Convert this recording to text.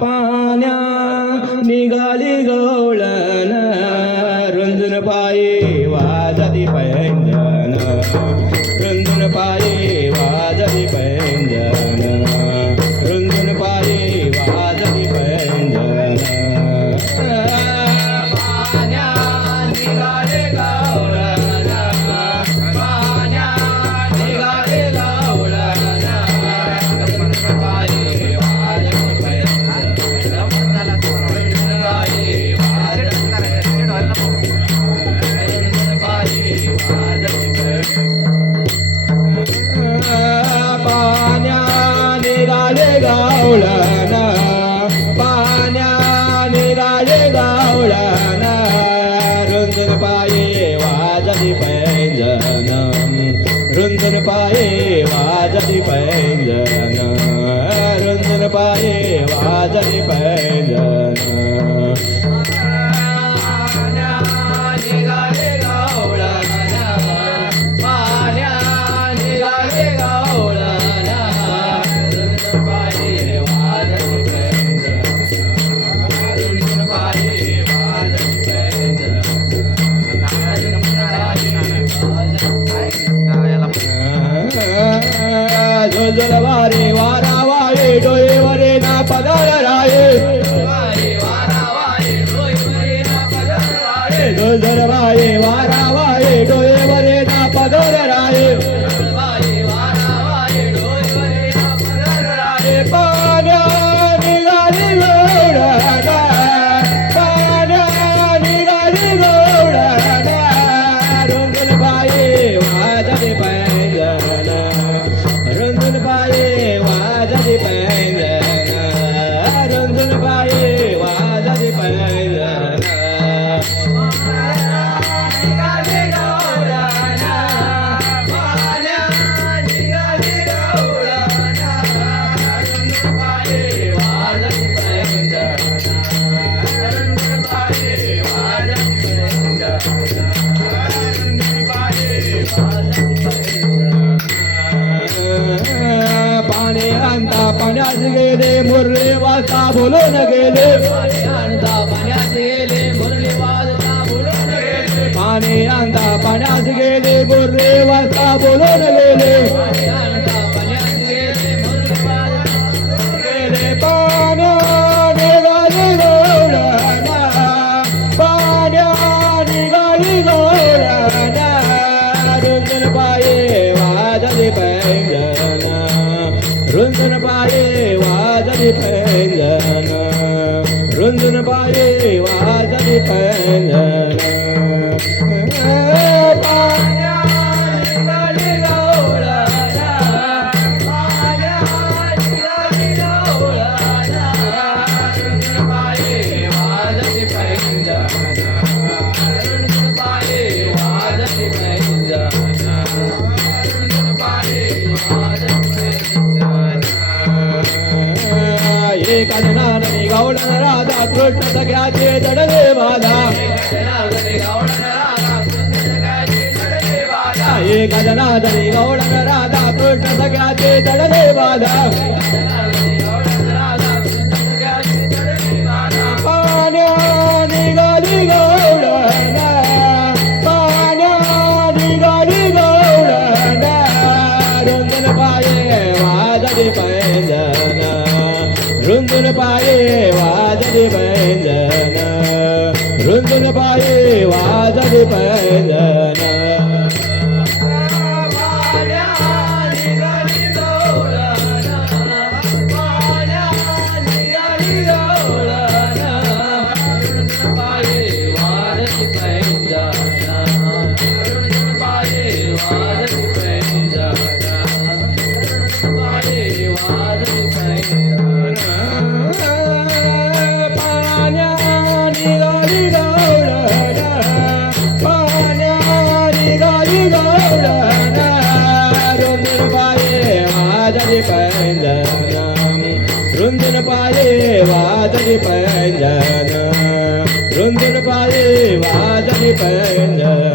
पाण्या निघाली गवळण रुंजून पाये वाजती पैंजण रुंजून पाये वाजती पैंजण रुंजून पाये वाजती पैंजण पाण्या निघाले गवळण पाण्या निघाले गवळण पाये पाण्या निघाले गवळण पाण्या निघाले गवळण रुंजून पाये वाजती पैंजण रुंजून पाये वाजती पैंजण रुंजून पाये वाजती पैंजण झुलवारे वारा वाये डोळे वरे ना पदर राये झुलवाये वारा वाये डोळे वरे ना पदर राये पाण्या निघाली गवळण पाण्या निघाली गवळण रुंजून पाये वाजती पैंजण रुंजून पाये वाजती पैंजण रुंजून पाये वाजती पैंजण पाणी आणता पाण्यात गेले मुरली वाजता बोलून गेले पाणी आणता पाण्यात गेले मुरली वाजता बोलून गेले पाण्या निघाली गवळण पाण्या निघाली गवळण रुंजून पाये वाजती पैंजण रुंजून पाये वाजती पैंजण रुंजून पाये वाजती पैंजण पाण्या निघाली गवळण पाण्या निघाली गवळण रुंजून पाये वाजती पैंजण रुंजून पाये वाजती पैंजण एका जनार्दनी गवळण राधा कृष्ण सख्याचे दडले बाधा एका जनार्दनी गवळण राधा कृष्ण सख्याचे दडले बाधा पाण्या निघाली गवळण पाण्या निघाली गवळण रुंजून पाये वाजती पैंजण रुंजून पाये वाजती पैंजण रुंजून पाये वाजती पैंजण रुंजून पाये वाजती पैंजण रुंजून पाये वाजती पैंजण